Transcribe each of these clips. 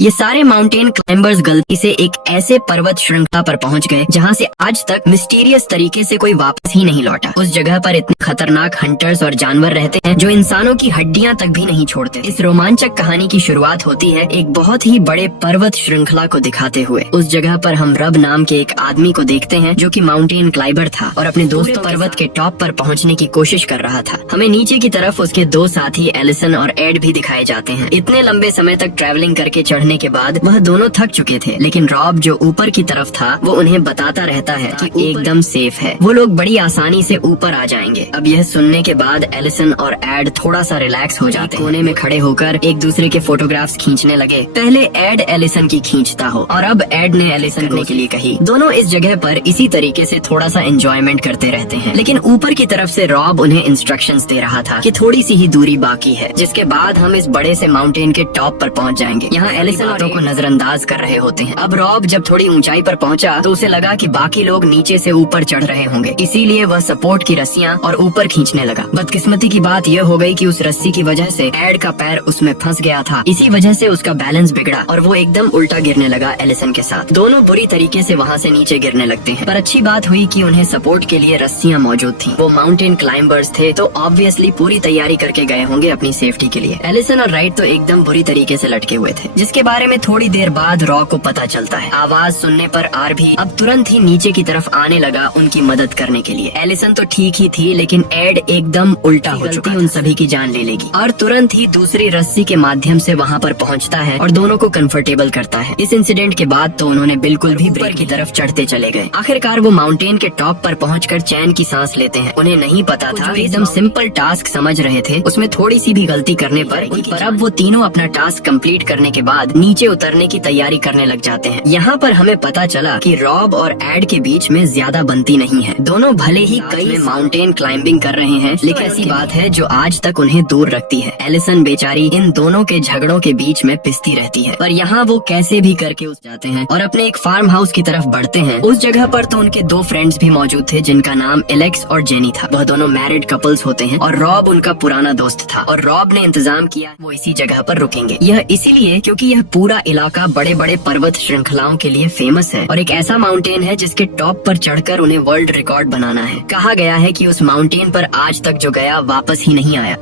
ये सारे mountain climbers गलती से एक ऐसे पर्वत श्रृंखला पर पहुंच गए जहां से आज तक मिस्टीरियस तरीके से कोई वापस ही नहीं लौटा। उस जगह पर इतने खतरनाक हंटर्स और जानवर रहते हैं जो इंसानों की हड्डियां तक भी नहीं छोड़ते। इस रोमांचक कहानी की शुरुआत होती है एक बहुत ही बड़े पर्वत श्रृंखला को दिखाते हुए। उस जगह पर हम रब नाम के एक आदमी को देखते हैं जो कि माउंटेन क्लाइंबर था और अपने दोस्तों पर्वत के टॉप पर पहुंचने की कोशिश कर रहा था। हमें नीचे की तरफ उसके दो साथी एलिसन और एड भी दिखाए जाते हैं। इतने लंबे समय तक ट्रैवलिंग करके चढ़ने के बाद वह दोनों थक चुके थे, लेकिन रॉब जो ऊपर की तरफ था वो उन्हें बताता रहता है कि एकदम सेफ है, वो लोग बड़ी आसानी से ऊपर आ जाएंगे। अब यह सुनने के बाद एलिसन और एड थोड़ा सा रिलैक्स हो जाते हैं। कोने में खड़े होकर एक दूसरे के फोटोग्राफ्स खींचने लगे। पहले एड एलिसन की खींचता हो और अब एड ने एलिसन करने के लिए कही। दोनों इस जगह पर इसी तरीके से थोड़ा सा एंजॉयमेंट करते रहते हैं, लेकिन ऊपर की तरफ से रॉब उन्हें इंस्ट्रक्शंस दे रहा था कि थोड़ी सी ही दूरी बाकी है, जिसके बाद हम इस बड़े से माउंटेन के टॉप पर पहुंच जाएंगे। यहाँ एलिसन और को नजरअंदाज कर रहे होते हैं। अब रॉब जब थोड़ी ऊंचाई पर पहुंचा तो उसे लगा कि बाकी लोग नीचे से ऊपर चढ़ रहे होंगे, इसीलिए वह सपोर्ट की रस्सियां और ऊपर खींचने लगा। बदकिस्मती की बात यह हो गई कि उस रस्सी की वजह से एड का पैर उसमें फंस गया था। इसी वजह से उसका बैलेंस बिगड़ा और वो एकदम उल्टा गिरने लगा एलिसन के साथ। दोनों बुरी तरीके से वहाँ से नीचे गिरने लगते हैं, पर अच्छी बात हुई कि उन्हें सपोर्ट के लिए रस्सियां मौजूद थी। वो माउंटेन क्लाइंबर्स थे तो ऑब्वियसली पूरी तैयारी करके गए होंगे अपनी सेफ्टी के लिए। एलिसन और राइट तो एकदम बुरी तरीके से लटके हुए थे, जिसके बारे में थोड़ी देर बाद रॉ को पता चलता है। आवाज सुनने पर आर भी अब तुरंत ही नीचे की तरफ आने लगा उनकी मदद करने के लिए। एलिसन तो ठीक ही थी, लेकिन एड एकदम उल्टा हो चुका था। उन सभी की जान ले लेगी और तुरंत ही दूसरी रस्सी के माध्यम से वहाँ पर पहुँचता है और दोनों को कंफर्टेबल करता है। इस इंसिडेंट के बाद तो उन्होंने बिल्कुल भी ब्रेक की तरफ चढ़ते चले गए। आखिरकार वो माउंटेन के टॉप पर पहुँचकर चैन की सांस लेते हैं। उन्हें नहीं पता था, एकदम सिंपल टास्क समझ रहे थे, उसमें थोड़ी सी भी गलती करने पर अब वो तीनों अपना टास्क कंप्लीट करने के बाद नीचे उतरने की तैयारी करने लग जाते हैं। यहाँ पर हमें पता चला कि रॉब और एड के बीच में ज्यादा बनती नहीं है। दोनों भले ही कई माउंटेन क्लाइंबिंग कर रहे हैं, लेकिन ऐसी बात है जो आज तक उन्हें दूर रखती है। एलिसन बेचारी इन दोनों के झगड़ों के बीच में पिसती रहती है, पर यहाँ वो कैसे भी करके उस जाते हैं और अपने एक फार्म हाउस की तरफ बढ़ते हैं। उस जगह पर तो उनके दो फ्रेंड्स भी मौजूद थे जिनका नाम एलेक्स और जेनी था। वह दोनों मैरिड कपल्स होते हैं और रॉब उनका पुराना दोस्त था और रॉब ने इंतजाम किया वो इसी जगह पर रुकेंगे। यह इसीलिए क्योंकि यह पूरा इलाका बड़े बड़े पर्वत श्रृंखलाओं के लिए फेमस है और एक ऐसा माउंटेन है जिसके टॉप पर चढ़कर उन्हें वर्ल्ड रिकॉर्ड बनाना है। कहा गया है कि उस माउंटेन पर आज तक जो गया वापस ही नहीं आया।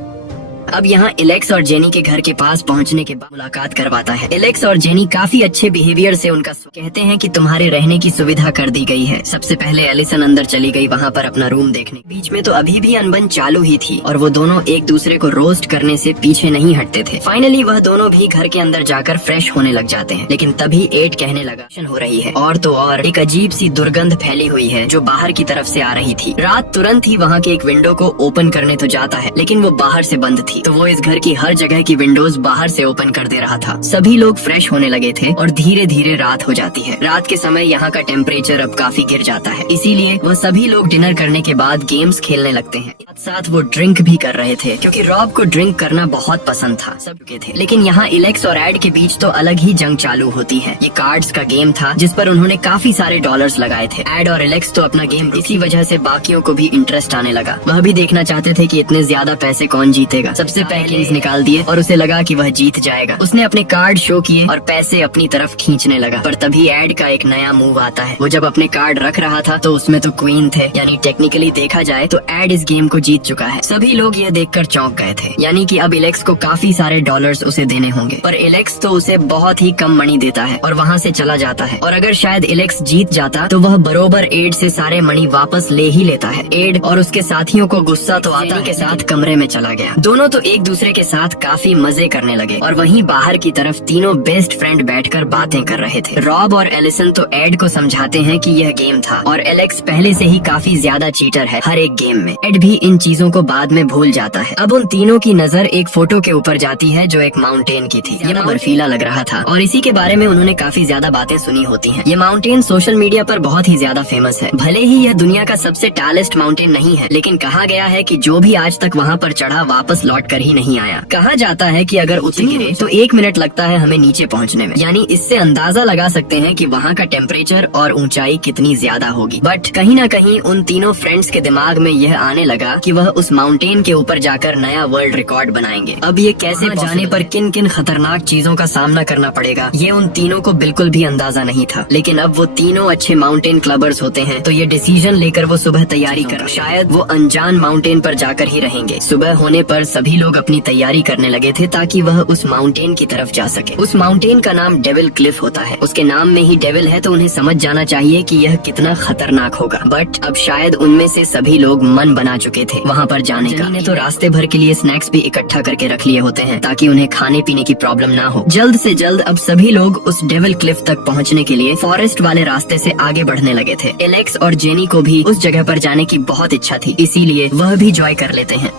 अब यहाँ एलेक्स और जेनी के घर के पास पहुँचने के बाद मुलाकात करवाता है। एलेक्स और जेनी काफी अच्छे बिहेवियर से उनका कहते हैं कि तुम्हारे रहने की सुविधा कर दी गई है। सबसे पहले एलिसन अंदर चली गई वहाँ पर अपना रूम देखने। बीच में तो अभी भी अनबन चालू ही थी और वो दोनों एक दूसरे को रोस्ट करने से पीछे नहीं हटते थे। फाइनली वह दोनों भी घर के अंदर जाकर फ्रेश होने लग जाते हैं, लेकिन तभी एड कहने लगा हो रही है और तो और एक अजीब सी दुर्गंध फैली हुई है जो बाहर की तरफ से आ रही थी। रात तुरंत ही वहाँ के एक विंडो को ओपन करने तो जाता है, लेकिन वो बाहर से बंद थी, तो वो इस घर की हर जगह की विंडोज बाहर से ओपन कर दे रहा था। सभी लोग फ्रेश होने लगे थे और धीरे धीरे रात हो जाती है। रात के समय यहाँ का टेम्परेचर अब काफी गिर जाता है, इसीलिए वह सभी लोग डिनर करने के बाद गेम्स खेलने लगते हैं। साथ वो ड्रिंक भी कर रहे थे क्योंकि रॉब को ड्रिंक करना बहुत पसंद था। सब के थे, लेकिन यहाँ एलेक्स और एड के बीच तो अलग ही जंग चालू होती है। ये कार्ड्स का गेम था जिस पर उन्होंने काफी सारे डॉलर्स लगाए थे। एड और एलेक्स तो अपना गेम इसी वजह से बाकियों को भी इंटरेस्ट आने लगा। वह भी देखना चाहते थे कि इतने ज्यादा पैसे कौन जीतेगा। सबसे पहले निकाल दिए और उसे लगा कि वह जीत जाएगा। उसने अपने कार्ड शो किए और पैसे अपनी तरफ खींचने लगा, पर तभी एड का एक नया मूव आता है। वो जब अपने कार्ड रख रहा था तो उसमें तो क्वीन थे, यानी टेक्निकली देखा जाए तो एड इस गेम को जीत चुका है। सभी लोग यह देखकर चौंक गए थे, यानी कि अब एलेक्स को काफी सारे डॉलर्स उसे देने होंगे, पर एलेक्स तो उसे बहुत ही कम मनी देता है और वहाँ से चला जाता है। और अगर शायद एलेक्स जीत जाता तो वह बरोबर एड से सारे मनी वापस ले ही लेता है। एड और उसके साथियों को गुस्सा तो आता है, के साथ कमरे में चला गया। दोनों तो एक दूसरे के साथ काफी मजे करने लगे और वहीं बाहर की तरफ तीनों बेस्ट फ्रेंड बैठकर बातें कर रहे थे। रॉब और एलिसन तो एड को समझाते हैं कि यह गेम था और एलेक्स पहले से ही काफी ज्यादा चीटर है हर एक गेम में। एड भी इन चीजों को बाद में भूल जाता है। अब उन तीनों की नजर एक फोटो के ऊपर जाती है जो एक माउंटेन की थी। ये बर्फीला लग रहा था और इसी के बारे में उन्होंने काफी ज्यादा बातें सुनी होती हैं। ये माउंटेन सोशल मीडिया पर बहुत ही ज्यादा फेमस है। भले ही यह दुनिया का सबसे टॉलेस्ट माउंटेन नहीं है, लेकिन कहा गया है कि जो भी आज तक वहाँ पर चढ़ा वापस लौट लौट कर ही नहीं आया। कहा जाता है कि अगर उसे गिरे तो 1 मिनट लगता है हमें नीचे पहुंचने में, यानी इससे अंदाजा लगा सकते हैं कि वहाँ का टेम्परेचर और ऊंचाई कितनी ज्यादा होगी। बट कहीं न कहीं उन तीनों फ्रेंड्स के दिमाग में यह आने लगा कि वह उस माउंटेन के ऊपर जाकर नया वर्ल्ड रिकॉर्ड बनाएंगे। अब ये कैसे जाने पर किन किन खतरनाक चीजों का सामना करना पड़ेगा, ये उन तीनों को बिल्कुल भी अंदाजा नहीं था। लेकिन अब वो तीनों अच्छे माउंटेन क्लबर्स होते हैं, तो ये डिसीजन लेकर वो सुबह तैयारी कर, शायद वो अनजान माउंटेन पर जाकर ही रहेंगे। सुबह होने पर सभी लोग अपनी तैयारी करने लगे थे ताकि वह उस माउंटेन की तरफ जा सके। उस माउंटेन का नाम डेविल क्लिफ होता है। उसके नाम में ही डेविल है, तो उन्हें समझ जाना चाहिए कि यह कितना खतरनाक होगा। बट अब शायद उनमें से सभी लोग मन बना चुके थे वहाँ पर जाने का। ने तो रास्ते भर के लिए स्नैक्स भी इकट्ठा करके रख लिए होते हैं ताकि उन्हें खाने पीने की प्रॉब्लम ना हो। जल्द से जल्द अब सभी लोग उस डेविल क्लिफ तक पहुँचने के लिए फॉरेस्ट वाले रास्ते से आगे बढ़ने लगे थे। एलेक्स और जेनी को भी उस जगह पर जाने की बहुत इच्छा थी, इसीलिए वह भी जॉय कर लेते हैं।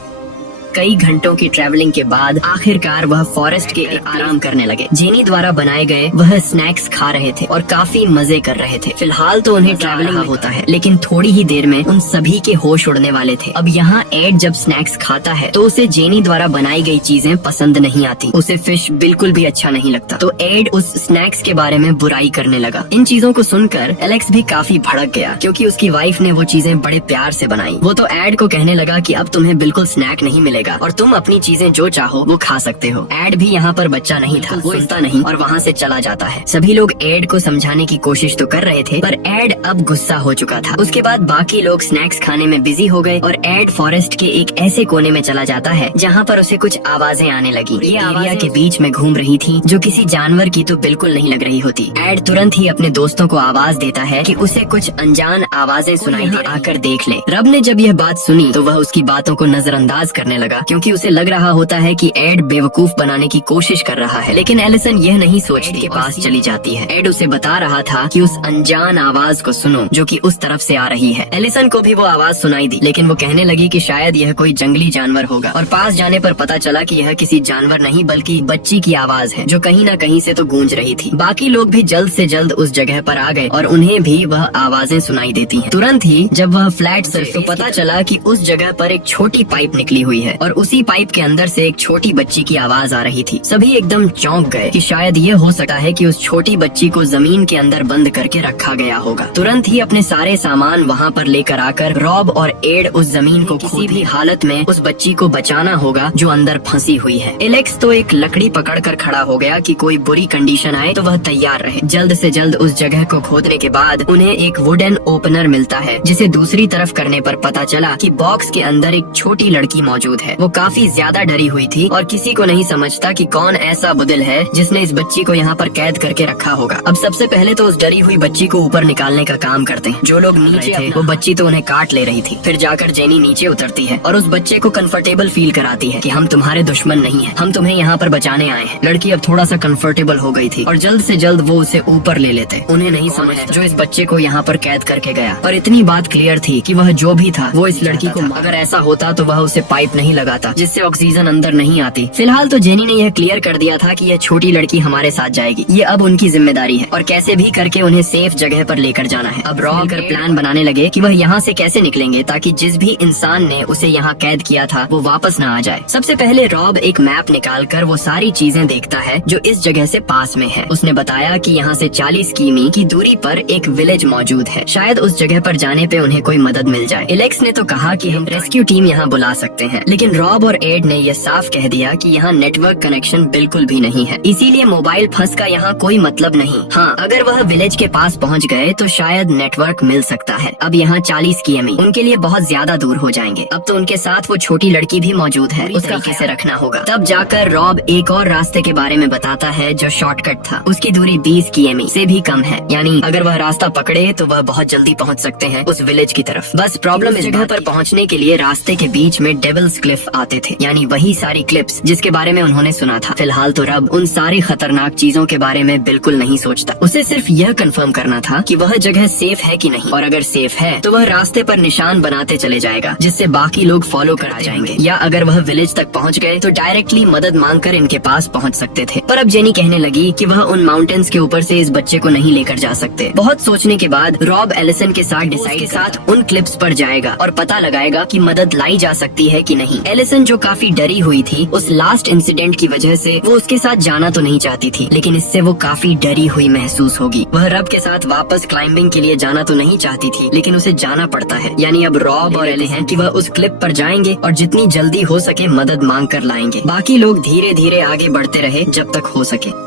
कई घंटों की ट्रैवलिंग के बाद आखिरकार वह फॉरेस्ट के आराम करने लगे। जेनी द्वारा बनाए गए वह स्नैक्स खा रहे थे और काफी मजे कर रहे थे। फिलहाल तो उन्हें ट्रैवलिंग होता है, लेकिन थोड़ी ही देर में उन सभी के होश उड़ने वाले थे। अब यहाँ एड जब स्नैक्स खाता है तो उसे जेनी द्वारा बनाई गई चीजें पसंद नहीं आती। उसे फिश बिल्कुल भी अच्छा नहीं लगता, तो एड उस स्नैक्स के बारे में बुराई करने लगा। इन चीजों को सुनकर एलेक्स भी काफी भड़क गया, क्योंकि उसकी वाइफ ने वो चीजें बड़े प्यार से बनाई। वो तो एड को कहने लगा कि अब तुम्हें बिल्कुल स्नैक नहीं मिलेगा और तुम अपनी चीजें जो चाहो वो खा सकते हो। एड भी यहाँ पर बच्चा नहीं था, वो सुनता नहीं और वहाँ से चला जाता है। सभी लोग एड को समझाने की कोशिश तो कर रहे थे, पर एड अब गुस्सा हो चुका था। उसके बाद बाकी लोग स्नैक्स खाने में बिजी हो गए और एड फॉरेस्ट के एक ऐसे कोने में चला जाता है जहाँ पर उसे कुछ आवाजें आने लगी। ये एरिया के बीच में घूम रही थी, जो किसी जानवर की तो बिल्कुल नहीं लग रही होती। एड तुरंत ही अपने दोस्तों को आवाज देता है कि उसे कुछ अनजान आवाजें सुनाई दे, आकर देख ले। रब ने जब यह बात सुनी तो वह उसकी बातों को नजरअंदाज करने लगा, क्योंकि उसे लग रहा होता है कि एड बेवकूफ बनाने की कोशिश कर रहा है। लेकिन एलिसन यह नहीं सोचती, के पास चली जाती है। एड उसे बता रहा था कि उस अनजान आवाज को सुनो जो कि उस तरफ से आ रही है। एलिसन को भी वो आवाज सुनाई दी, लेकिन वो कहने लगी कि शायद यह कोई जंगली जानवर होगा, और पास जाने पर पता चला कि यह किसी जानवर नहीं बल्कि बच्ची की आवाज है, जो कहीं न कहीं से तो गूंज रही थी। बाकी लोग भी जल्द से जल्द उस जगह पर आ गए और उन्हें भी वह आवाजें सुनाई देती हैं। तुरंत ही जब वह फ्लैट सर्फ, तो पता चला कि उस जगह पर एक छोटी पाइप निकली हुई है और उसी पाइप के अंदर से एक छोटी बच्ची की आवाज आ रही थी। सभी एकदम चौंक गए कि शायद ये हो सकता है कि उस छोटी बच्ची को जमीन के अंदर बंद करके रखा गया होगा। तुरंत ही अपने सारे सामान वहाँ पर लेकर आकर रॉब और एड उस जमीन को किसी भी हालत में उस बच्ची को बचाना होगा जो अंदर फंसी हुई है। एलेक्स तो एक लकड़ी पकड़कर खड़ा हो गया कि कोई बुरी कंडीशन आए तो वह तैयार रहे। जल्द से जल्द उस जगह को खोदने के बाद उन्हें एक वुडन ओपनर मिलता है, जिसे दूसरी तरफ करने पर पता चला कि बॉक्स के अंदर एक छोटी लड़की मौजूद है। वो काफी ज्यादा डरी हुई थी और किसी को नहीं समझता कि कौन ऐसा बुदिल है जिसने इस बच्ची को यहाँ पर कैद करके रखा होगा। अब सबसे पहले तो उस डरी हुई बच्ची को ऊपर निकालने का काम करते हैं। जो लोग नीचे थे वो बच्ची तो उन्हें काट ले रही थी। फिर जाकर जेनी नीचे उतरती है और उस बच्चे को कंफर्टेबल फील कराती है कि हम तुम्हारे दुश्मन नहीं है, हम तुम्हें यहाँ पर बचाने आए हैं। लड़की अब थोड़ा सा कंफर्टेबल हो गई थी और जल्द से जल्द वो उसे ऊपर ले लेते। उन्हें नहीं समझ जो इस बच्चे को यहाँ पर कैद करके गया, और इतनी बात क्लियर थी कि वह जो भी था वो इस लड़की को, अगर ऐसा होता तो वह उसे पाइप नहीं लगाता जिससे ऑक्सीजन अंदर नहीं आती। फिलहाल तो जेनी ने यह क्लियर कर दिया था कि यह छोटी लड़की हमारे साथ जाएगी, ये अब उनकी जिम्मेदारी है और कैसे भी करके उन्हें सेफ जगह पर लेकर जाना है। अब रॉब कर प्लान बनाने लगे कि वह यहाँ से कैसे निकलेंगे ताकि जिस भी इंसान ने उसे यहाँ कैद किया था वो वापस न आ जाए। सबसे पहले रॉब एक मैप निकाल कर वो सारी चीजें देखता है जो इस जगह से पास में है। उसने बताया कि यहाँ से 40 किमी की दूरी पर एक विलेज मौजूद है, शायद उस जगह पर जाने पे उन्हें कोई मदद मिल जाए। एलेक्स ने तो कहा कि हम रेस्क्यू टीम यहाँ बुला सकते हैं, लेकिन रॉब और एड ने यह साफ कह दिया कि यहाँ नेटवर्क कनेक्शन बिल्कुल भी नहीं है, इसीलिए मोबाइल फंस का यहाँ कोई मतलब नहीं। हाँ, अगर वह विलेज के पास पहुँच गए तो शायद नेटवर्क मिल सकता है। अब यहाँ 40 किमी उनके लिए बहुत ज्यादा दूर हो जाएंगे। अब तो उनके साथ वो छोटी लड़की भी मौजूद है, उसका कैसे रखना होगा। तब जाकर रॉब एक और रास्ते के बारे में बताता है जो शॉर्टकट था। उसकी दूरी 20 किमी से भी कम है, यानी अगर वह रास्ता पकड़े तो वह बहुत जल्दी पहुँच सकते हैं उस विलेज की तरफ। बस प्रॉब्लम इस जगह पर पहुँचने के लिए रास्ते के बीच में डेविल्स क्लिफ आते थे, यानी वही सारी क्लिप्स जिसके बारे में उन्होंने सुना था। फिलहाल तो रब उन सारी खतरनाक चीजों के बारे में बिल्कुल नहीं सोचता। उसे सिर्फ यह कंफर्म करना था कि वह जगह सेफ है कि नहीं, और अगर सेफ है तो वह रास्ते पर निशान बनाते चले जाएगा जिससे बाकी लोग फॉलो करा जाएंगे, या अगर वह विलेज तक पहुंच गए तो डायरेक्टली मदद मांगकर इनके पास पहुंच सकते थे। पर अब जेनी कहने लगी कि वह उन माउंटेन्स के ऊपर से इस बच्चे को नहीं लेकर जा सकते। बहुत सोचने के बाद रॉब एलिसन के साथ उन क्लिप्स पर जाएगा और पता लगाएगा कि मदद लाई जा सकती है कि नहीं। एलिसन जो काफी डरी हुई थी उस लास्ट इंसिडेंट की वजह से, वो उसके साथ जाना तो नहीं चाहती थी, लेकिन इससे वो काफी डरी हुई महसूस होगी। वह रब के साथ वापस क्लाइंबिंग के लिए जाना तो नहीं चाहती थी, लेकिन उसे जाना पड़ता है। यानी अब रॉब और एले हैं कि वह उस क्लिप पर जाएंगे और जितनी जल्दी हो सके मदद मांग कर लाएंगे। बाकी लोग धीरे धीरे आगे बढ़ते रहे जब तक हो सके।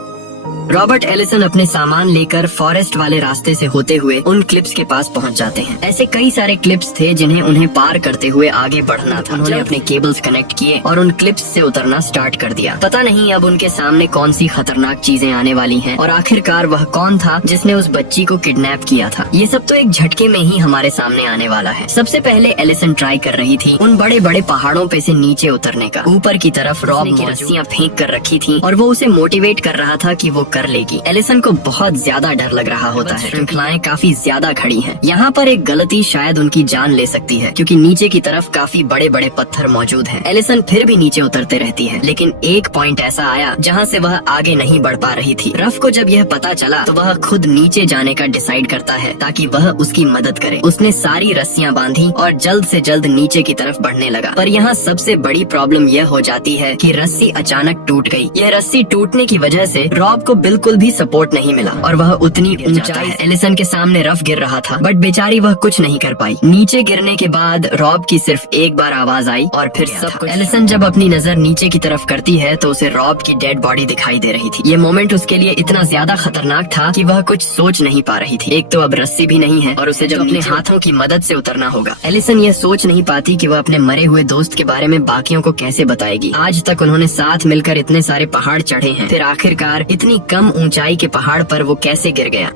रॉबर्ट एलिसन अपने सामान लेकर फॉरेस्ट वाले रास्ते से होते हुए उन क्लिप्स के पास पहुंच जाते हैं। ऐसे कई सारे क्लिप्स थे जिन्हें उन्हें पार करते हुए आगे बढ़ना था। उन्होंने अपने केबल्स कनेक्ट किए और उन क्लिप्स से उतरना स्टार्ट कर दिया। पता नहीं अब उनके सामने कौन सी खतरनाक चीजें आने वाली हैं और आखिरकार वह कौन था जिसने उस बच्ची को किडनैप किया था। ये सब तो एक झटके में ही हमारे सामने आने वाला है। सबसे पहले एलिसन ट्राई कर रही थी उन बड़े बड़े पहाड़ों पे से नीचे उतरने का। ऊपर की तरफ रॉब की रस्सियां फेंक कर रखी थी और वो उसे मोटिवेट कर रहा था कि वो कर लेगी। एलिसन को बहुत ज्यादा डर लग रहा होता है। श्रृंखलाएं काफी ज्यादा खड़ी हैं। यहाँ पर एक गलती शायद उनकी जान ले सकती है, क्योंकि नीचे की तरफ काफी बड़े बड़े पत्थर मौजूद हैं। एलिसन फिर भी नीचे उतरते रहती है, लेकिन एक पॉइंट ऐसा आया जहाँ से वह आगे नहीं बढ़ पा रही थी। रफ को जब यह पता चला तो वह खुद नीचे जाने का डिसाइड करता है ताकि वह उसकी मदद करे। उसने सारी रस्सियां बांधी और जल्द से जल्द नीचे की तरफ बढ़ने लगा। पर यहाँ सबसे बड़ी प्रॉब्लम यह हो जाती है कि रस्सी अचानक टूट गई। यह रस्सी टूटने की वजह से रॉब को बिल्कुल भी सपोर्ट नहीं मिला और वह उतनी ऊंचाई एलिसन के सामने रफ गिर रहा था, बट बेचारी वह कुछ नहीं कर पाई। नीचे गिरने के बाद रॉब की सिर्फ एक बार आवाज आई और फिर सब कुछ। एलिसन जब अपनी नजर नीचे की तरफ करती है तो उसे रॉब की डेड बॉडी दिखाई दे रही थी। ये मोमेंट उसके लिए इतना ज्यादा खतरनाक था कि वह कुछ सोच नहीं पा रही थी। एक तो अब रस्सी भी नहीं है और उसे जब अपने हाथों की मदद से उतरना होगा। एलिसन ये सोच नहीं पाती कि वह अपने मरे हुए दोस्त के बारे में बाकियों को कैसे बताएगी। आज तक उन्होंने साथ मिलकर इतने सारे पहाड़ चढ़े हैं, फिर आखिरकार इतनी कम ऊंचाई के पहाड़ पर वो कैसे गिर गया।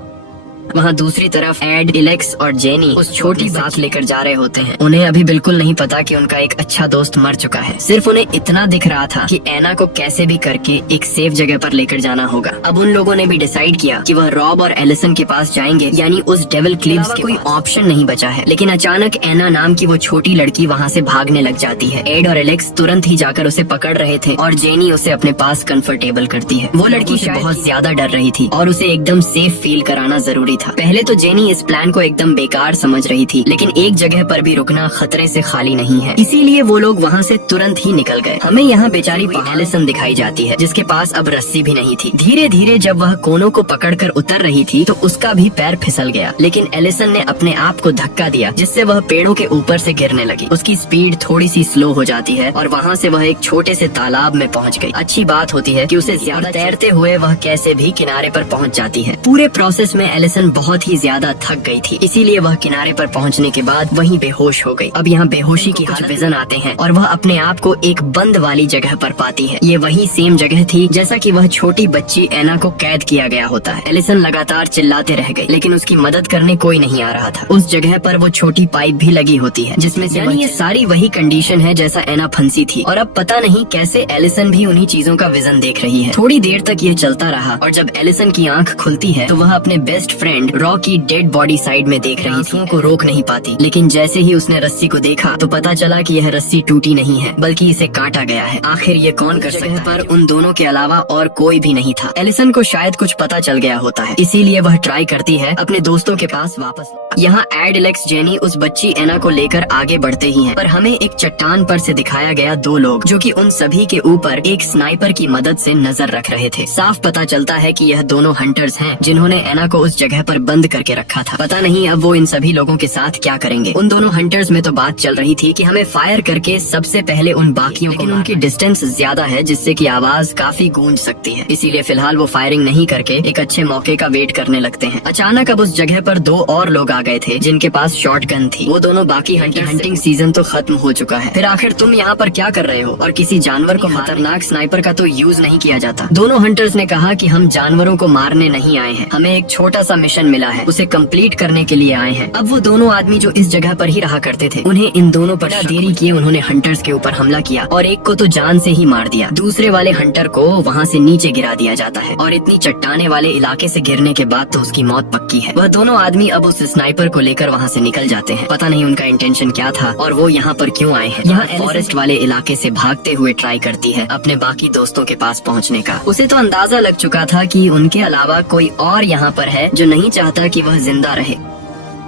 वहाँ दूसरी तरफ एड, एलेक्स और जेनी उस छोटी साथ लेकर जा रहे होते हैं। उन्हें अभी बिल्कुल नहीं पता कि उनका एक अच्छा दोस्त मर चुका है। सिर्फ उन्हें इतना दिख रहा था कि एना को कैसे भी करके एक सेफ जगह पर लेकर जाना होगा। अब उन लोगों ने भी डिसाइड किया कि वह रॉब और एलिसन के पास जाएंगे, यानी उस डेविल क्लिप्स के कोई ऑप्शन नहीं बचा है। लेकिन अचानक एना नाम की वो छोटी लड़की वहाँ से भागने लग जाती है। एड और एलेक्स तुरंत ही जाकर उसे पकड़ रहे थे और जेनी उसे अपने पास कंफर्टेबल करती है। वो लड़की से बहुत ज्यादा डर रही थी और उसे एकदम सेफ फील कराना जरूरी था। पहले तो जेनी इस प्लान को एकदम बेकार समझ रही थी, लेकिन एक जगह पर भी रुकना खतरे से खाली नहीं है, इसीलिए वो लोग वहाँ से तुरंत ही निकल गए। हमें यहाँ बेचारी एलिसन दिखाई जाती है, जिसके पास अब रस्सी भी नहीं थी। धीरे धीरे जब वह कोनों को पकड़कर उतर रही थी तो उसका भी पैर फिसल गया, लेकिन एलिसन ने अपने आप को धक्का दिया, जिससे वह पेड़ों के ऊपर से गिरने लगी। उसकी स्पीड थोड़ी सी स्लो हो जाती है और वहाँ से वह एक छोटे से तालाब में पहुँच गई। अच्छी बात होती है कि उसे ज्यादा तैरते हुए वह कैसे भी किनारे पर पहुँच जाती है। पूरे प्रोसेस में एलिसन बहुत ही ज्यादा थक गई थी, इसीलिए वह किनारे पर पहुंचने के बाद वहीं बेहोश हो गई। अब यहाँ बेहोशी की कुछ विजन आते हैं और वह अपने आप को एक बंद वाली जगह पर पाती है। ये वही सेम जगह थी जैसा कि वह छोटी बच्ची एना को कैद किया गया होता है। एलिसन लगातार चिल्लाते रह गई, लेकिन उसकी मदद करने कोई नहीं आ रहा था। उस जगह पर वो छोटी पाइप भी लगी होती है, जिसमें से ये सारी वही कंडीशन है जैसा एना फंसी थी। और अब पता नहीं कैसे एलिसन भी उन्हीं चीजों का विजन देख रही है। थोड़ी देर तक ये चलता रहा और जब एलिसन की आंख खुलती है तो वह अपने बेस्ट फ्रेंड रॉ की डेड बॉडी साइड में देख रही थी। को रोक नहीं पाती, लेकिन जैसे ही उसने रस्सी को देखा तो पता चला कि यह रस्सी टूटी नहीं है, बल्कि इसे काटा गया है। आखिर ये कौन कर सकता है? पर उन दोनों के अलावा और कोई भी नहीं था। एलिसन को शायद कुछ पता चल गया होता है, इसीलिए वह ट्राई करती है अपने दोस्तों के पास वापस। यहाँ एड, एलेक्स, जेनी उस बच्ची एना को लेकर आगे बढ़ते ही हैं, पर हमें एक चट्टान पर से दिखाया गया दो लोग जो कि उन सभी के ऊपर एक स्नाइपर की मदद से नजर रख रहे थे। साफ पता चलता है कि यह दोनों हंटर्स हैं जिन्होंने एना को उस जगह पर बंद करके रखा था। पता नहीं अब वो इन सभी लोगों के साथ क्या करेंगे। उन दोनों हंटर्स में तो बात चल रही थी कि हमें फायर करके सबसे पहले उन बाकियों को, उनकी डिस्टेंस ज्यादा है जिससे कि आवाज काफी गूंज सकती है, इसीलिए फिलहाल वो फायरिंग नहीं करके एक अच्छे मौके का वेट करने लगते हैं। अचानक अब उस जगह पर दो और लोग आ गए थे जिनके पास शॉटगन थी। वो दोनों बाकी हंटिंग सीजन तो खत्म हो चुका है, फिर आखिर तुम यहाँ पर क्या कर रहे हो? और किसी जानवर को खतरनाक स्नाइपर का तो यूज नहीं किया जाता। दोनों हंटर्स ने कहा कि हम जानवरों को मारने नहीं आए हैं, हमें एक छोटा सा मिशन मिला है, उसे कंप्लीट करने के लिए आए हैं। अब वो दोनों आदमी जो इस जगह पर ही रहा करते थे, उन्हें इन दोनों पर देरी किए उन्होंने हंटर्स के ऊपर हमला किया और एक को तो जान से ही मार दिया। दूसरे वाले हंटर को वहाँ से नीचे गिरा दिया जाता है और इतनी चट्टाने वाले इलाके से गिरने के बाद तो उसकी मौत पक्की है। वह दोनों आदमी अब उस स्नाइपर को लेकर वहाँ से निकल जाते हैं। पता नहीं उनका इंटेंशन क्या था और वो यहाँ पर क्यों आए हैं। यहाँ फॉरेस्ट वाले इलाके से भागते हुए ट्राई करती है अपने बाकी दोस्तों के पास पहुँचने का। उसे तो अंदाजा लग चुका था कि उनके अलावा कोई और यहाँ पर है जो नहीं चाहता कि वह जिंदा रहे।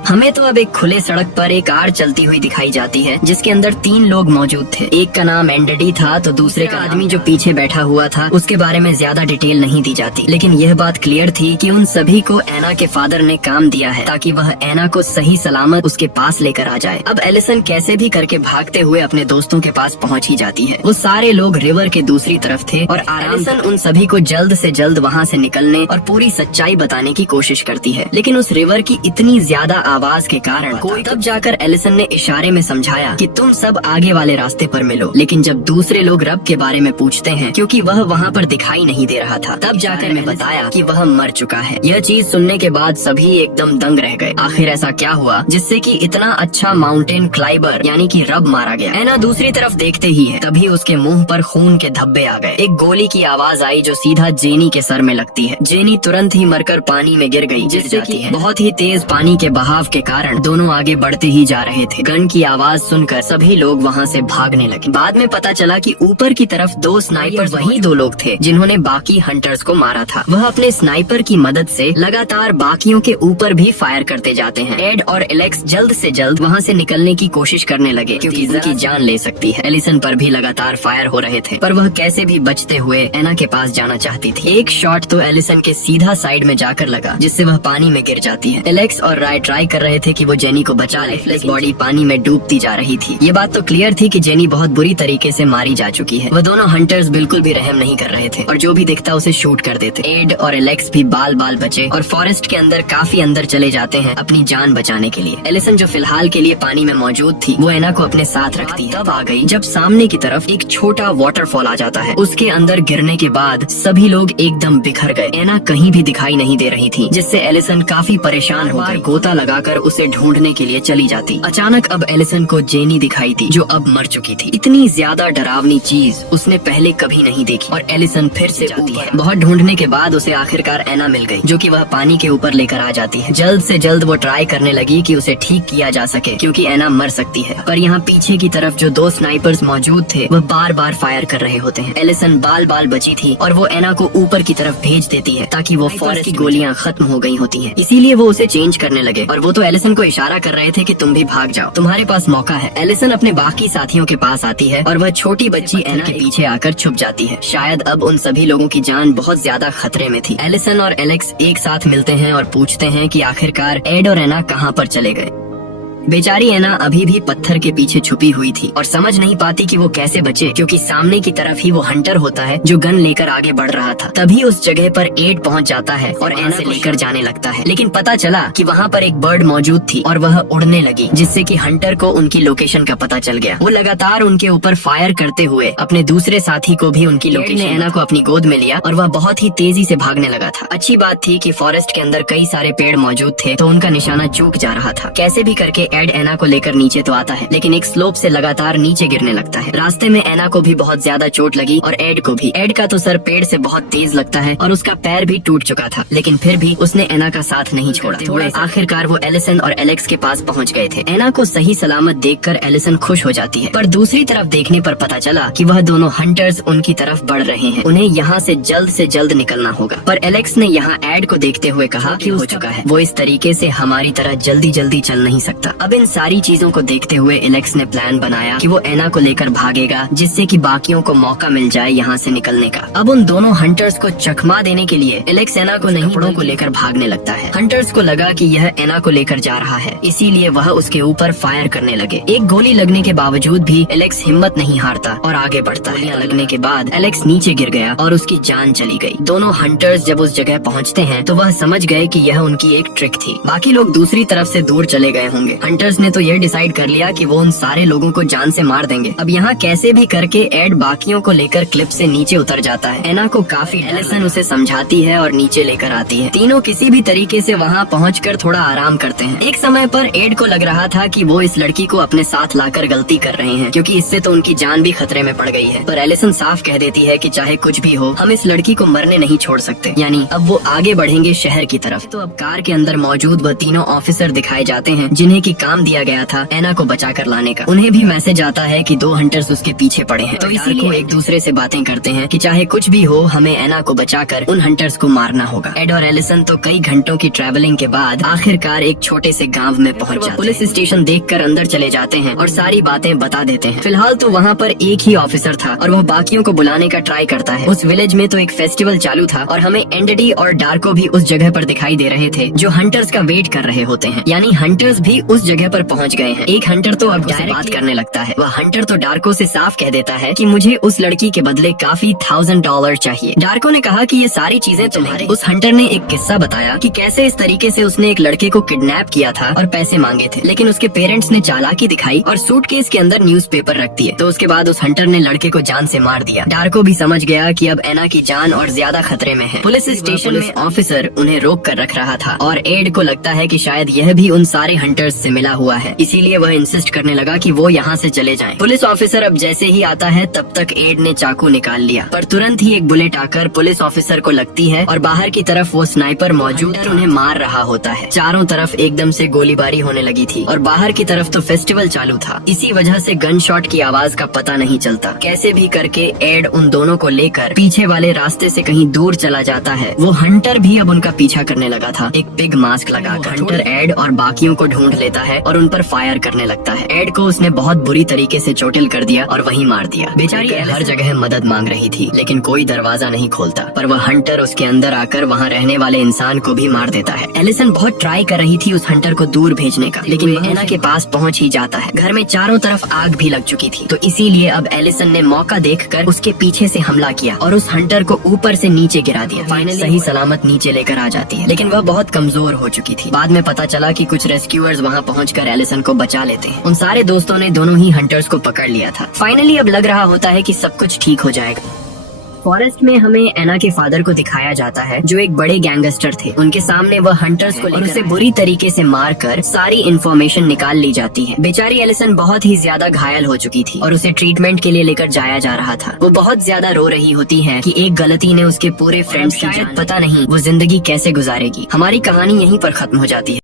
हमें तो अब एक खुले सड़क पर एक कार चलती हुई दिखाई जाती है जिसके अंदर 3 लोग मौजूद थे। एक का नाम एंडडी था तो दूसरे का आदमी जो पीछे बैठा हुआ था उसके बारे में ज्यादा डिटेल नहीं दी जाती, लेकिन यह बात क्लियर थी कि उन सभी को एना के फादर ने काम दिया है ताकि वह एना को सही सलामत उसके पास लेकर आ जाए। अब एलिसन कैसे भी करके भागते हुए अपने दोस्तों के पास पहुंच ही जाती है। वो सारे लोग रिवर के दूसरी तरफ थे और एलिसन उन सभी को जल्द से जल्द वहाँ से निकलने और पूरी सच्चाई बताने की कोशिश करती है, लेकिन उस रिवर की इतनी ज्यादा आवाज के कारण कोई तब जाकर एलिसन ने इशारे में समझाया कि तुम सब आगे वाले रास्ते पर मिलो। लेकिन जब दूसरे लोग रब के बारे में पूछते हैं क्योंकि वह वहाँ पर दिखाई नहीं दे रहा था, तब जाकर मैं बताया कि वह मर चुका है। यह चीज सुनने के बाद सभी एकदम दंग रह गए। आखिर ऐसा क्या हुआ जिससे कि इतना अच्छा माउंटेन क्लाइबर यानी कि रब मारा गया। एना दूसरी तरफ देखते ही है तभी उसके मुंह पर खून के धब्बे आ गए। एक गोली की आवाज आई जो सीधा जेनी के सर में लगती है। जेनी तुरंत ही मरकर पानी में गिर गई, जिससे कि बहुत ही तेज पानी के बहाव के कारण दोनों आगे बढ़ते ही जा रहे थे। गन की आवाज सुनकर सभी लोग वहाँ से भागने लगे। बाद में पता चला कि ऊपर की तरफ 2 स्नाइपर वही 2 लोग थे जिन्होंने बाकी हंटर्स को मारा था। वह अपने स्नाइपर की मदद से लगातार बाकियों के ऊपर भी फायर करते जाते हैं। एड और एलेक्स जल्द से जल्द वहाँ से निकलने की कोशिश करने लगे क्योंकि उनकी जान ले सकती है। एलिसन पर भी लगातार फायर हो रहे थे पर वह कैसे भी बचते हुए एना के पास जाना चाहती थी। एक शॉट तो एलिसन के सीधा साइड में जाकर लगा जिससे वह पानी में गिर जाती है। एलेक्स और राय ट्राई कर रहे थे कि वो जेनी को बचा ले, लेकिन बॉडी पानी में डूबती जा रही थी। ये बात तो क्लियर थी कि जेनी बहुत बुरी तरीके से मारी जा चुकी है। वह दोनों हंटर्स बिल्कुल भी रहम नहीं कर रहे थे और जो भी दिखता उसे शूट कर देते। एड और एलेक्स भी बाल बाल बचे और फॉरेस्ट के अंदर काफी अंदर चले जाते हैं अपनी जान बचाने के लिए। एलिसन जो फिलहाल के लिए पानी में मौजूद थी वो एना को अपने साथ रखती है। तब आ गई जब सामने की तरफ एक छोटा वाटरफॉल आ जाता है। उसके अंदर गिरने के बाद सभी लोग एकदम बिखर गए। एना कहीं भी दिखाई नहीं दे रही थी जिससे एलिसन काफी परेशान होकर गोता लगाकर उसे ढूंढने के लिए चली जाती। अचानक अब एलिसन को जेनी दिखाई थी जो अब मर चुकी थी। इतनी ज्यादा डरावनी चीज उसने पहले कभी नहीं देखी और एलिसन फिर से जाती है। बहुत ढूंढने के बाद उसे आखिरकार एना मिल गई जो कि वह पानी के ऊपर लेकर आ जाती है। जल्द से जल्द वो ट्राई करने लगी कि उसे ठीक किया जा सके क्योंकि एना मर सकती है, पर यहाँ पीछे की तरफ जो 2 स्नाइपर्स मौजूद थे वह बार बार फायर कर रहे होते हैं। एलिसन बाल बाल बची थी और वो एना को ऊपर की तरफ भेज देती है ताकि वो फॉरेस्ट की गोलियां खत्म हो गई होती हैं। इसीलिए वो उसे चेंज करने लगे और वो तो एलिसन को इशारा कर रहे थे कि तुम भी भाग जाओ, तुम्हारे पास मौका है। एलिसन अपने बाकी साथियों के पास आती है और वह छोटी बच्ची एना के पीछे आकर छुप जाती है। शायद अब उन सभी लोगों की जान बहुत ज्यादा खतरे में थी। एलिसन और एलेक्स एक साथ मिलते हैं और पूछते हैं कि आखिरकार एड और एना कहाँ पर चले गए। बेचारी एना अभी भी पत्थर के पीछे छुपी हुई थी और समझ नहीं पाती कि वो कैसे बचे क्योंकि सामने की तरफ ही वो हंटर होता है जो गन लेकर आगे बढ़ रहा था। तभी उस जगह पर एड पहुंच जाता है और एना से लेकर जाने लगता है, लेकिन पता चला कि वहाँ पर एक बर्ड मौजूद थी और वह उड़ने लगी जिससे कि हंटर को उनकी लोकेशन का पता चल गया। वो लगातार उनके ऊपर फायर करते हुए अपने दूसरे साथी को भी उनकी लोकेशन ने एना को अपनी गोद में लिया और वह बहुत ही तेजी से भागने लगा था। अच्छी बात थी कि फॉरेस्ट के अंदर कई सारे पेड़ मौजूद थे तो उनका निशाना चूक जा रहा था। कैसे भी करके एड एना को लेकर नीचे तो आता है लेकिन एक स्लोप से लगातार नीचे गिरने लगता है। रास्ते में एना को भी बहुत ज्यादा चोट लगी और एड को भी। एड का तो सर पेड़ से बहुत तेज लगता है और उसका पैर भी टूट चुका था, लेकिन फिर भी उसने एना का साथ नहीं छोड़ा। आखिरकार वो एलिसन और एलेक्स के पास पहुंच गए थे। एना को सही सलामत देखकर एलिसन खुश हो जाती है, पर दूसरी तरफ देखने पर पता चला कि वह दोनों हंटर्स उनकी तरफ बढ़ रहे हैं। उन्हें यहाँ से जल्द निकलना होगा। पर एलेक्स ने यहाँ एड को देखते हुए कहा कि हो चुका है, वो इस तरीके से हमारी तरह जल्दी चल नहीं सकता। अब इन सारी चीजों को देखते हुए एलेक्स ने प्लान बनाया कि वो एना को लेकर भागेगा जिससे कि बाकियों को मौका मिल जाए यहाँ से निकलने का। अब उन दोनों हंटर्स को चकमा देने के लिए एलेक्स एना को नहीं कपड़ों को लेकर भागने लगता है। हंटर्स को लगा कि यह एना को लेकर जा रहा है, इसीलिए वह उसके ऊपर फायर करने लगे। एक गोली लगने के बावजूद भी एलेक्स हिम्मत नहीं हारता और आगे बढ़ता है। गोलियां लगने के बाद एलेक्स नीचे गिर गया और उसकी जान चली गई। दोनों हंटर्स जब उस जगह पहुँचते हैं तो वह समझ गए कि यह उनकी एक ट्रिक थी। बाकी लोग दूसरी तरफ से दूर चले गए होंगे। हंटर्स ने तो यह डिसाइड कर लिया कि वो उन सारे लोगों को जान से मार देंगे। अब यहाँ कैसे भी करके एड बाकियों को लेकर क्लिप से नीचे उतर जाता है। एना को काफी एलिसन उसे समझाती है और नीचे लेकर आती है। तीनों किसी भी तरीके से वहाँ पहुँचकर थोड़ा आराम करते हैं। एक समय पर एड को लग रहा था कि वो इस लड़की को अपने साथ लाकर गलती कर रहे हैं क्योंकि इससे तो उनकी जान भी खतरे में पड़ गई है। पर एलिसन साफ कह देती है कि चाहे कुछ भी हो हम इस लड़की को मरने नहीं छोड़ सकते। यानी अब वो आगे बढ़ेंगे शहर की तरफ। तो अब कार के अंदर मौजूद वह तीनों ऑफिसर दिखाए जाते हैं जिन्हें की काम दिया गया था एना को बचा कर लाने का। उन्हें भी मैसेज आता है कि 2 हंटर्स उसके पीछे पड़े हैं, तो इसीलिए एक दूसरे से बातें करते हैं कि चाहे कुछ भी हो हमें एना को बचाकर उन हंटर्स को मारना होगा। एड और एलिसन तो कई घंटों की ट्रैवलिंग के बाद आखिरकार एक छोटे से गाँव में पहुँच जाते हैं। पुलिस स्टेशन देखकर अंदर चले जाते हैं और सारी बातें बता देते हैं। फिलहाल तो वहाँ पर एक ही ऑफिसर था और वह बाकियों को बुलाने का ट्राई करता है। उस विलेज में तो एक फेस्टिवल चालू था और हमें एंडडी और डार्को भी उस जगह पर दिखाई दे रहे थे जो हंटर्स का वेट कर रहे होते हैं, यानी हंटर्स भी उस जगह पर पहुंच गए हैं। एक हंटर तो अब डायरेक्ट बात करने लगता है। वह हंटर तो डार्को से साफ कह देता है कि मुझे उस लड़की के बदले काफी $1000 चाहिए। डार्को ने कहा कि ये सारी चीजें तुम्हारी। उस हंटर ने एक किस्सा बताया कि कैसे इस तरीके से उसने एक लड़के को किडनैप किया था और पैसे मांगे थे, लेकिन उसके पेरेंट्स ने चालाकी दिखाई और सूटकेस के अंदर न्यूज़पेपर रख दिए। तो उसके बाद उस हंटर ने लड़के को जान से मार दिया। डार्को भी समझ गया कि अब एना की जान और ज्यादा खतरे में है। पुलिस स्टेशन में ऑफिसर उन्हें रोक कर रख रहा था और एड को लगता है कि शायद यह भी उन सारे हंटर्स से मिला हुआ है, इसीलिए वह इंसिस्ट करने लगा कि वो यहाँ से चले जाएं। पुलिस ऑफिसर अब जैसे ही आता है तब तक एड ने चाकू निकाल लिया, पर तुरंत ही एक बुलेट आकर पुलिस ऑफिसर को लगती है और बाहर की तरफ वो स्नाइपर मौजूद उन्हें मार रहा होता है। चारों तरफ एकदम से गोलीबारी होने लगी थी और बाहर की तरफ तो फेस्टिवल चालू था। इसी वजह से गन शॉट की आवाज का पता नहीं चलता। कैसे भी करके एड उन दोनों को लेकर पीछे वाले रास्ते से कहीं दूर चला जाता है। वो हंटर भी अब उनका पीछा करने लगा था, एक पिग मास्क लगाकर। हंटर एड और बाकियों को ढूंढ लेता है और उन पर फायर करने लगता है। एड को उसने बहुत बुरी तरीके से चोटिल कर दिया और वहीं मार दिया। बेचारी हर जगह मदद मांग रही थी लेकिन कोई दरवाजा नहीं खोलता, पर वह हंटर उसके अंदर आकर वहाँ रहने वाले इंसान को भी मार देता है। एलिसन बहुत ट्राई कर रही थी उस हंटर को दूर भेजने का, लेकिन वह एना के पास पहुँच ही जाता है। घर में चारों तरफ आग भी लग चुकी थी, तो इसीलिए अब एलिसन ने मौका देखकर उसके पीछे से हमला किया और उस हंटर को ऊपर से नीचे गिरा दिया। फाइनली सही सलामत नीचे लेकर आ जाती है, लेकिन वह बहुत कमजोर हो चुकी थी। बाद में पता चला कि कुछ रेस्क्यूअर्स वहाँ पहुंचकर एलिसन को बचा लेते हैं। उन सारे दोस्तों ने दोनों ही हंटर्स को पकड़ लिया था। फाइनली अब लग रहा होता है कि सब कुछ ठीक हो जाएगा। फॉरेस्ट में हमें एना के फादर को दिखाया जाता है जो एक बड़े गैंगस्टर थे। उनके सामने वह हंटर्स को और उसे बुरी तरीके से मारकर सारी इंफॉर्मेशन निकाल ली जाती है। बेचारी एलिसन बहुत ही ज्यादा घायल हो चुकी थी और उसे ट्रीटमेंट के लिए लेकर जाया जा रहा था। वो बहुत ज्यादा रो रही होती है कि एक गलती ने उसके पूरे फ्रेंड्स की जान, पता नहीं वो जिंदगी कैसे गुजारेगी। हमारी कहानी यहीं पर खत्म हो जाती है।